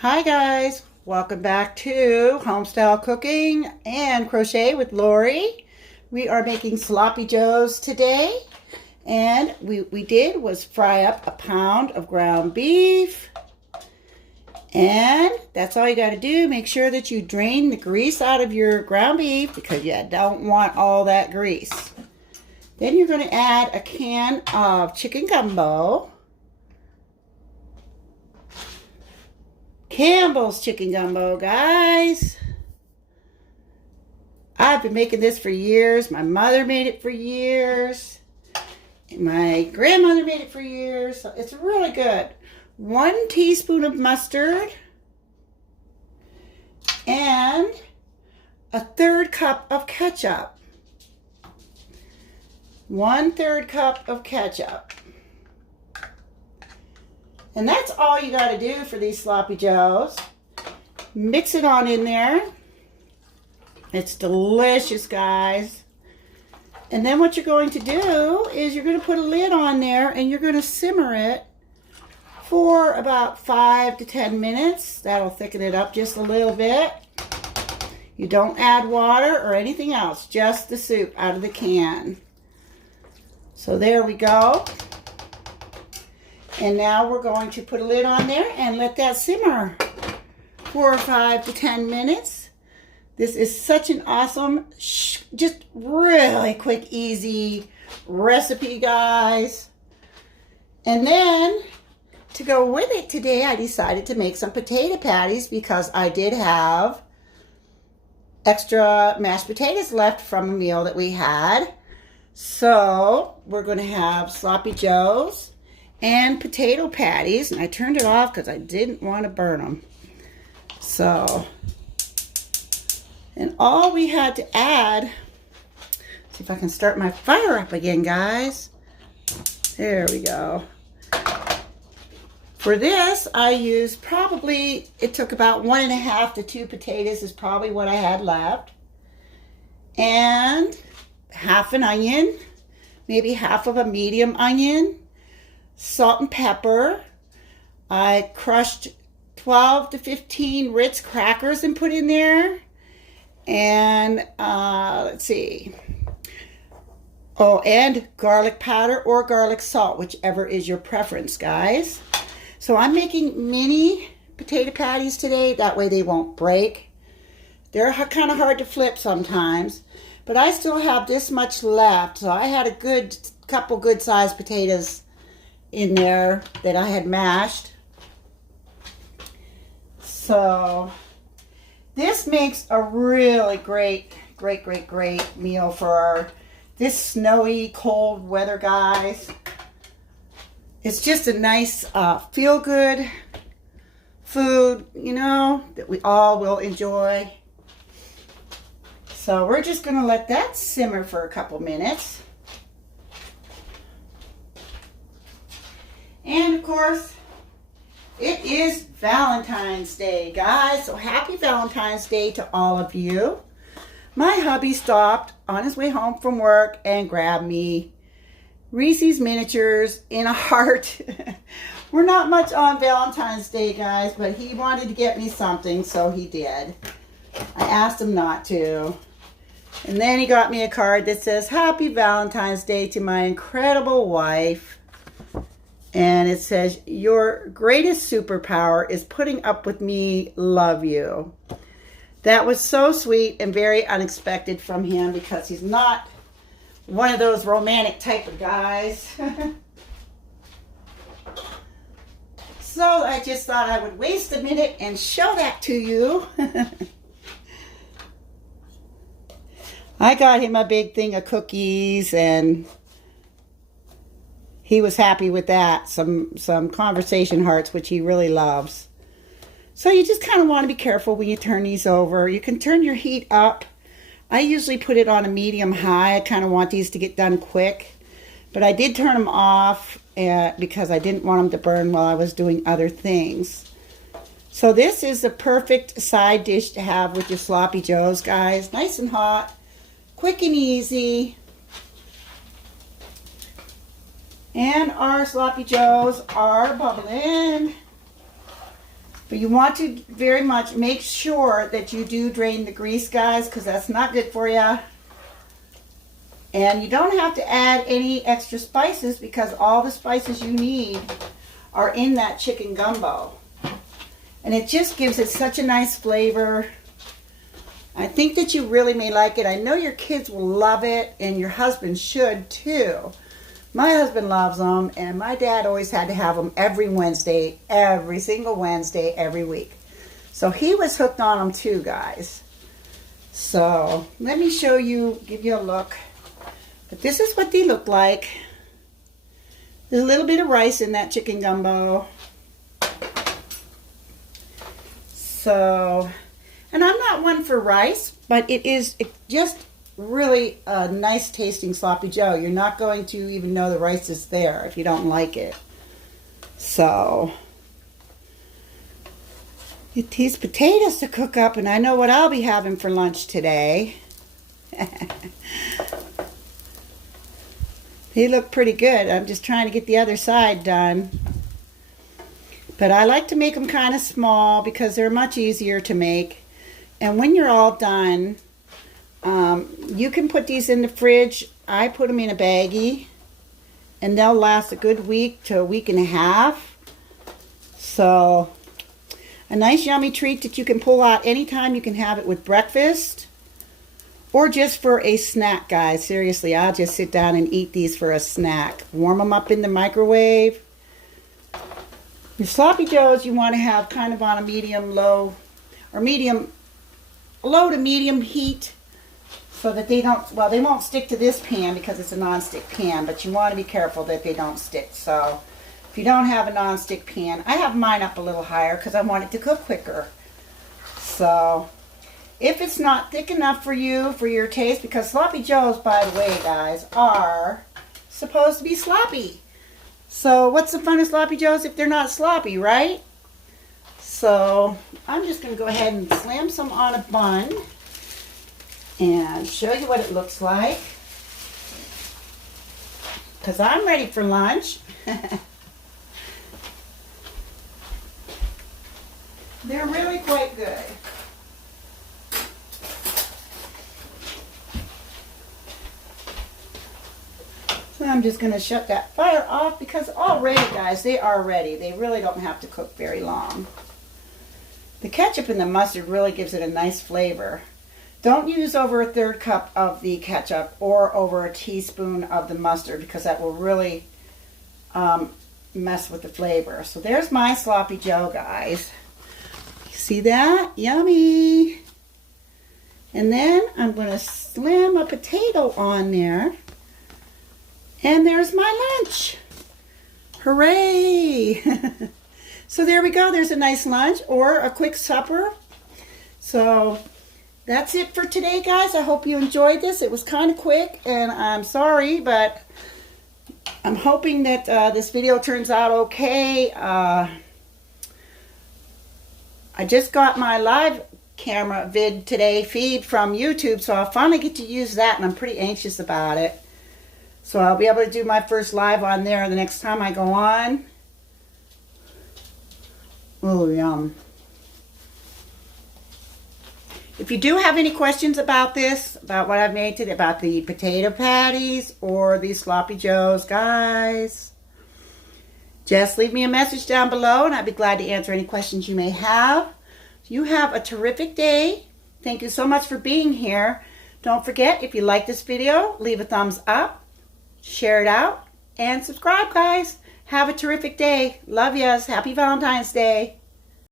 Hi guys, welcome back to Homestyle Cooking and Crochet with Lori. We are making sloppy joes today, and we did was fry up a pound of ground beef, and that's all you got to do. Make sure that you drain the grease out of your ground beef because you don't want all that grease. Then you're going to add a can of chicken gumbo. Campbell's chicken gumbo, guys. I've been making this for years. My mother made it for years. My grandmother made it for years. So it's really good. 1 teaspoon of mustard and a 1/3 cup of ketchup. 1/3 cup of ketchup. And that's all you got to do for these sloppy joes. Mix it on in there. It's delicious, guys. And then what you're going to do is you're going to put a lid on there and you're going to simmer it for about 5 to 10 minutes. That'll thicken it up just a little bit. You don't add water or anything else, just the soup out of the can. So there we go. And now we're going to put a lid on there and let that simmer for 5 to 10 minutes. This is such an awesome, just really quick, easy recipe, guys. And then to go with it today, I decided to make some potato patties because I did have extra mashed potatoes left from a meal that we had. So we're going to have sloppy joes and potato patties, and I turned it off because I didn't want to burn them. So, and all we had to add, see if I can start my fire up again, guys. There we go. For this, I used probably, it took about 1.5 to 2 potatoes is probably what I had left. And half an onion, maybe half of a medium onion. Salt and pepper. I crushed 12 to 15 Ritz crackers and put in there. And let's see. Oh, and garlic powder or garlic salt, whichever is your preference, guys. So I'm making mini potato patties today. That way they won't break. They're kind of hard to flip sometimes. But I still have this much left. So I had a couple good sized potatoes in there that I had mashed. So this makes a really great meal for this snowy, cold weather, guys. It's just a nice feel-good food, you know, that we all will enjoy. So we're just going to let that simmer for a couple minutes. And of course, it is Valentine's Day, guys. So happy Valentine's Day to all of you. My hubby stopped on his way home from work and grabbed me Reese's miniatures in a heart. We're not much on Valentine's Day, guys, but he wanted to get me something, so he did. I asked him not to. And then he got me a card that says, Happy Valentine's Day to my incredible wife. And it says, your greatest superpower is putting up with me, love you. That was so sweet and very unexpected from him because he's not one of those romantic type of guys. So I just thought I would waste a minute and show that to you. I got him a big thing of cookies and he was happy with that. Some conversation hearts, which he really loves. So you just kind of want to be careful when you turn these over. You can turn your heat up. I usually put it on a medium high. I kind of want these to get done quick. But I did turn them off because I didn't want them to burn while I was doing other things. So this is the perfect side dish to have with your sloppy joes, guys. Nice and hot, quick and easy. And our sloppy joes are bubbling. But you want to very much make sure that you do drain the grease, guys, because that's not good for you. And you don't have to add any extra spices because all the spices you need are in that chicken gumbo. And it just gives it such a nice flavor. I think that you really may like it. I know your kids will love it, and your husband should too. My husband loves them, and my dad always had to have them every Wednesday, every single Wednesday, every week. So he was hooked on them too, guys. So let me show you, give you a look. But this is what they look like. There's a little bit of rice in that chicken gumbo. So, and I'm not one for rice, but it is just really a nice tasting sloppy joe. You're not going to even know the rice is there if you don't like it. So, these potatoes to cook up, and I know what I'll be having for lunch today. They look pretty good. I'm just trying to get the other side done. But I like to make them kind of small because they're much easier to make. And when you're all done, you can put these in the fridge. I put them in a baggie, and they'll last a good week to a week and a half. So, a nice yummy treat that you can pull out anytime. You can have it with breakfast or just for a snack, guys. Seriously, I'll just sit down and eat these for a snack. Warm them up in the microwave. Your sloppy joes you want to have kind of on a medium low, or medium low to medium heat, so that they don't, well, they won't stick to this pan because it's a non-stick pan, but you want to be careful that they don't stick. So if you don't have a non-stick pan, I have mine up a little higher because I want it to cook quicker. So if it's not thick enough for you, for your taste, because sloppy joes, by the way, guys, are supposed to be sloppy. So what's the fun of sloppy joes if they're not sloppy, right? So I'm just going to go ahead and slam some on a bun and show you what it looks like, because I'm ready for lunch. They're really quite good. So I'm just going to shut that fire off because already, guys, they are ready. They really don't have to cook very long. The ketchup and the mustard really gives it a nice flavor. Don't use over a 1/3 cup of the ketchup or over a teaspoon of the mustard because that will really mess with the flavor. So there's my sloppy joe, guys. You see that? Yummy. And then I'm going to slam a potato on there. And there's my lunch. Hooray! So there we go. There's a nice lunch or a quick supper. So that's it for today, guys. I hope you enjoyed this. It was kind of quick, and I'm sorry, but I'm hoping that this video turns out okay. I just got my live camera vid today feed from YouTube, so I'll finally get to use that, and I'm pretty anxious about it. So I'll be able to do my first live on there the next time I go on. Oh, yum. If you do have any questions about this, about what I've made today, about the potato patties or the sloppy joes, guys, just leave me a message down below and I'd be glad to answer any questions you may have. You have a terrific day. Thank you so much for being here. Don't forget, if you like this video, leave a thumbs up, share it out, and subscribe, guys. Have a terrific day. Love yous. Happy Valentine's Day.